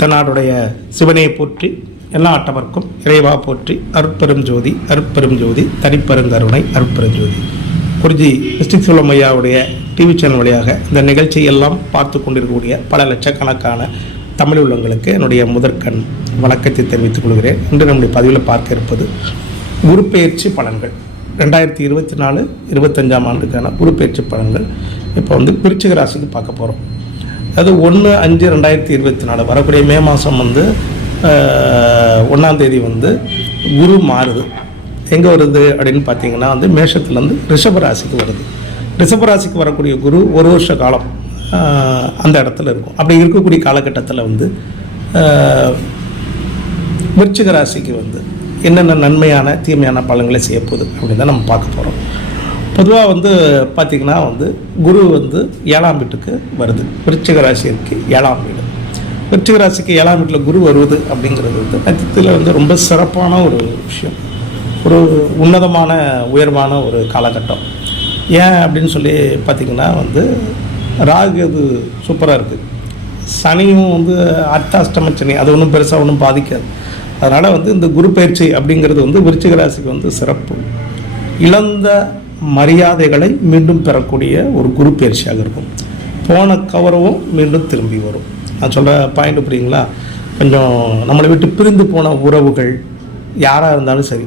தன்னாருடைய சிவனையை போற்றி எல்லா ஆட்டவர்க்கும் இறைவா போற்றி அருட்பெரும் ஜோதி அருட்பெரும் ஜோதி தனிப்பெருங்கருணை அருட்பெரும் ஜோதி. குருஜி மிஸ்டிக் செல்வம் ஐயாவுடைய டிவி சேனல் வழியாக இந்த நிகழ்ச்சியெல்லாம் பார்த்து கொண்டிருக்கக்கூடிய பல லட்சக்கணக்கான தமிழ் உள்ளங்களுக்கு என்னுடைய முதற்கண் வணக்கத்தை தெரிவித்துக் கொள்கிறேன். இன்று நம்முடைய பதிவில் பார்க்க இருப்பது குரு பெயர்ச்சி பலன்கள். 2024-25 ஆண்டுக்கான குரு பெயர்ச்சி பலன்கள். இப்போ விருச்சிக ராசிக்கு பார்க்க போகிறோம். அது 1/5/2024 வரக்கூடிய மே மாதம் 1ஆம் தேதி குரு மாறுது. எங்கே வருது அப்படின்னு பார்த்தீங்கன்னா மேஷத்துலேருந்து ரிஷபராசிக்கு வருது. ரிஷபராசிக்கு வரக்கூடிய குரு ஒரு வருஷ காலம் அந்த இடத்துல இருக்கும். அப்படி இருக்கக்கூடிய காலகட்டத்தில் விருச்சிக ராசிக்கு என்னென்ன நன்மையான தீமையான பலன்களை செய்யப்போகுது அப்படின்னு தான் நம்ம பார்க்க போகிறோம். பொதுவாக பார்த்திங்கன்னா குரு 7ஆம் வீட்டுக்கு வருது. விருச்சிக ராசிக்கு 7ஆம் வீடு. விருச்சிக ராசிக்கு 7ஆம் வீட்டில் குரு வருவது அப்படிங்கிறது நட்சத்திரத்தில் ரொம்ப சிறப்பான ஒரு விஷயம், ஒரு உன்னதமான உயர்வான ஒரு காலகட்டம். ஏன் அப்படின்னு சொல்லி பார்த்திங்கன்னா ராகு அது சூப்பராக இருக்குது. சனியும் அர்த்தாஷ்டம சனி, அது ஒன்றும் பெருசாக ஒன்றும் பாதிக்காது. அதனால் இந்த குரு பயிற்சி அப்படிங்கிறது விருச்சிக ராசிக்கு சிறப்பு. இழந்த மரியாதைகளை மீண்டும் பெறக்கூடிய ஒரு குரு பயிற்சியாக இருக்கும். போன கௌரவம் மீண்டும் திரும்பி வரும். நான் சொல்கிற பாயிண்ட் புரியுங்களா? கொஞ்சம் நம்மளை விட்டு பிரிந்து போன உறவுகள் யாராக இருந்தாலும் சரி,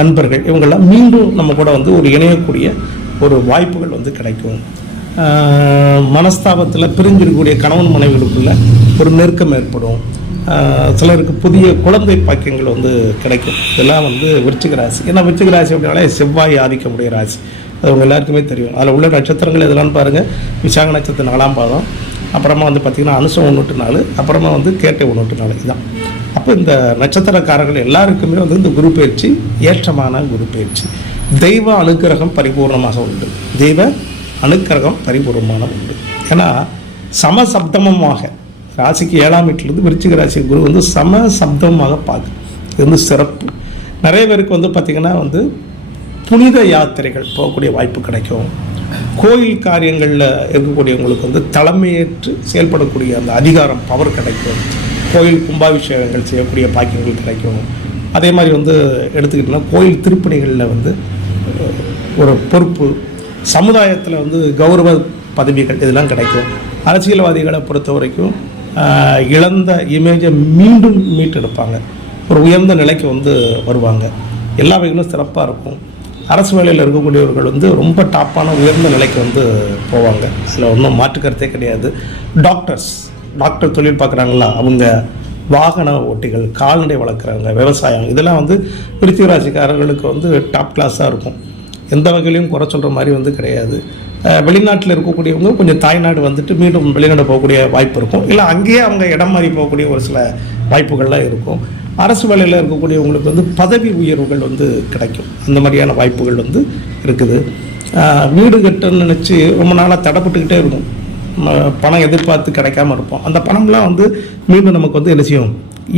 நண்பர்கள், இவங்கெல்லாம் மீண்டும் நம்ம கூட ஒரு இணையக்கூடிய ஒரு வாய்ப்புகள் கிடைக்கும். மனஸ்தாபத்தில் பிரிஞ்சிருக்கக்கூடிய கணவன் மனைவிகளுக்குள்ள ஒரு நெருக்கம் ஏற்படும். சிலருக்கு புதிய குழந்தை பாக்கியங்கள் கிடைக்கும். இதெல்லாம் விருச்சிக ராசி. ஏன்னா விருச்சிக ராசி அப்படின்னாலே செவ்வாய் ஆதிக்கமுடைய ராசி. அது அவங்க எல்லாருக்குமே தெரியும். அதில் உள்ள நட்சத்திரங்கள் எதெல்லாம் பாருங்கள். விசாக நட்சத்திரம் 4ஆம் பாதம், அப்புறமா பார்த்திங்கன்னா அனுசம் 1-4, அப்புறமா கேட்டை 1-4. இதுதான். அப்போ இந்த நட்சத்திரக்காரர்கள் எல்லாருக்குமே இந்த குரு பயிற்சி ஏற்றமான குரு பயிற்சி. தெய்வ அனுக்கிரகம் பரிபூர்ணமாக உண்டு. தெய்வ அனுக்கிரகம் பரிபூர்ணமான உண்டு. ஏன்னா சமசப்தமமாக ராசிக்கு 7ஆம் வீட்டிலிருந்து விருச்சிக ராசி குரு சமசப்தமாக பார்க்கு. இது சிறப்பு. நிறைய பேருக்கு பார்த்திங்கன்னா புனித யாத்திரைகள் போகக்கூடிய வாய்ப்பு கிடைக்கும். கோயில் காரியங்களில் இருக்கக்கூடியவங்களுக்கு தலைமையேற்று செயல்படக்கூடிய அந்த அதிகாரம் பவர் கிடைக்கும். கோயில் கும்பாபிஷேகங்கள் செய்யக்கூடிய பாக்கியங்கள் கிடைக்கும். அதே மாதிரி எடுத்துக்கிட்டிங்கன்னா கோயில் திருப்பணிகளில் ஒரு பொறுப்பு, சமுதாயத்தில் கௌரவ பதவிகள் இதெல்லாம் கிடைக்கும். அரசியல்வாதிகளை பொறுத்த வரைக்கும் இழந்த இமேஜை மீண்டும் மீட்டெடுப்பாங்க. ஒரு உயர்ந்த நிலைக்கு வருவாங்க. எல்லா வகையிலும் சிறப்பாக இருக்கும். அரசு வேலையில் இருக்கக்கூடியவர்கள் ரொம்ப டாப்பான உயர்ந்த நிலைக்கு போவாங்க. அதில் ஒன்றும் மாற்றுக்கருத்தே கிடையாது. டாக்டர் தொழில் பார்க்குறாங்களா, அவங்க வாகன ஓட்டிகள், கால்நடை வளர்க்குறவங்க, விவசாயம், இதெல்லாம் விருச்சிக ராசிக்காரர்களுக்கு டாப் கிளாஸாக இருக்கும். எந்த வகையிலையும் குறை சொல்கிற மாதிரி கிடையாது. வெளிநாட்டில் இருக்கக்கூடியவங்க கொஞ்சம் தாய்நாடு மீண்டும் வெளிநாடு போகக்கூடிய வாய்ப்பு இருக்கும். இல்லை அங்கேயே அவங்க இடம் மாறி போகக்கூடிய ஒரு சில வாய்ப்புகள்லாம் இருக்கும். அரசு வேலையில் இருக்கக்கூடியவங்களுக்கு பதவி உயர்வுகள் கிடைக்கும். அந்த மாதிரியான வாய்ப்புகள் இருக்குது. வீடு கட்டணும்னு நினச்சி ரொம்ப நாளாக தடைப்பட்டுக்கிட்டே இருக்கும். பணம் எதிர்பார்த்து கிடைக்காம இருப்போம். அந்த பணம்லாம் மீண்டும் நமக்கு என்ன செய்யும்,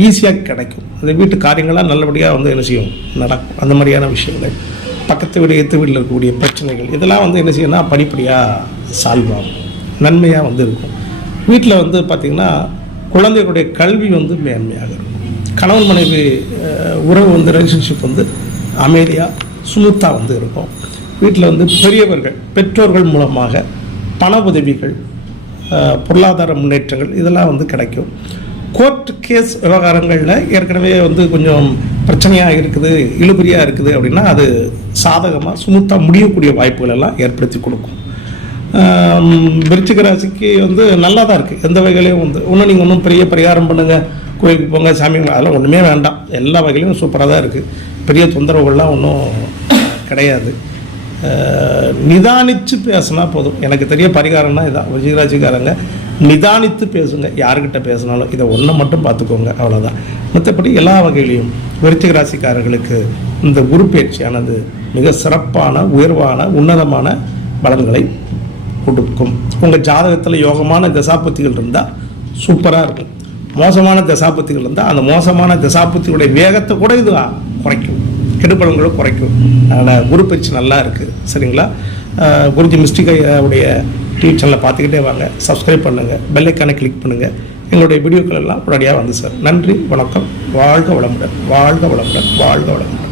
ஈஸியாக கிடைக்கும். அந்த வீட்டு காரியங்கள்லாம் நல்லபடியாக என்ன செய்யும், நடக்கும். அந்த மாதிரியான விஷயங்கள், பக்கத்து வீடு எத்து வீட்டில் இருக்கக்கூடிய பிரச்சனைகள், இதெல்லாம் என்ன செய்யணும்னா படிப்படியாக சால்வ் ஆகும், நன்மையாக இருக்கும். வீட்டில் பார்த்திங்கன்னா குழந்தைகளுடைய கல்வி மேன்மையாக இருக்கும். கணவன் மனைவி உறவு ரிலேஷன்ஷிப் அமைதியாக ஸ்மூத்தாக இருக்கும். வீட்டில் பெரியவர்கள், பெற்றோர்கள் மூலமாக பண உதவிகள், பொருளாதார முன்னேற்றங்கள் இதெல்லாம் கிடைக்கும். கோர்ட் கேஸ் விவகாரங்களில் ஏற்கனவே கொஞ்சம் பிரச்சனையாக இருக்குது, இழுபறியாக இருக்குது அப்படின்னா அது சாதகமாக ஸ்மூத்தாக முடியக்கூடிய வாய்ப்புகள் எல்லாம் ஏற்படுத்தி கொடுக்கும். விருச்சிக ராசிக்கு நல்லா தான் இருக்குது. எந்த வகையிலையும் ஒன்றும் நீங்கள் ஒன்றும் பெரிய பரிகாரம் பண்ணுங்கள், கோயிலுக்கு போங்க, சாமி, அதெல்லாம் ஒன்றுமே வேண்டாம். எல்லா வகையிலையும் சூப்பராக தான் இருக்குது. பெரிய தொந்தரவுகள்லாம் ஒன்றும் கிடையாது. நிதானித்து பேசினா போதும். எனக்கு தெரிய பரிகாரம்னா இதான். விருச்சிக ராசிக்காரங்க நிதானித்து பேசுங்க. யாருக்கிட்ட பேசினாலும் இதை ஒன்றை மட்டும் பார்த்துக்கோங்க, அவ்வளோதான். மற்றபடி எல்லா வகையிலையும் விருச்சிக ராசிக்காரர்களுக்கு இந்த குரு பயிற்சியானது மிக சிறப்பான உயர்வான உன்னதமான பலன்களை கொடுக்கும். உங்கள் ஜாதகத்தில் யோகமான தசாபத்திகள் இருந்தால் சூப்பராக இருக்கும். மோசமான தசாபத்திகள் இருந்தால் அந்த மோசமான தசாபத்தியுடைய வேகத்தை கூட இது குறைக்கும், கெடுபலன்களும் குறைக்கும். அதனால் குரு பயிற்சி நல்லா இருக்குது. சரிங்களா? குருஜி மிஸ்டிக் ஐயாவுடைய டிவி சேனலை பார்த்துக்கிட்டே வாங்க. சப்ஸ்கிரைப் பண்ணுங்கள், பெல் ஐக்கானை கிளிக் பண்ணுங்கள். எங்களுடைய வீடியோக்கள் எல்லாம் உடனடியாக வந்து சார். நன்றி, வணக்கம், வாழ்க வளமுடன், வாழ்க வளமுடன், வாழ்க வளமுடன்.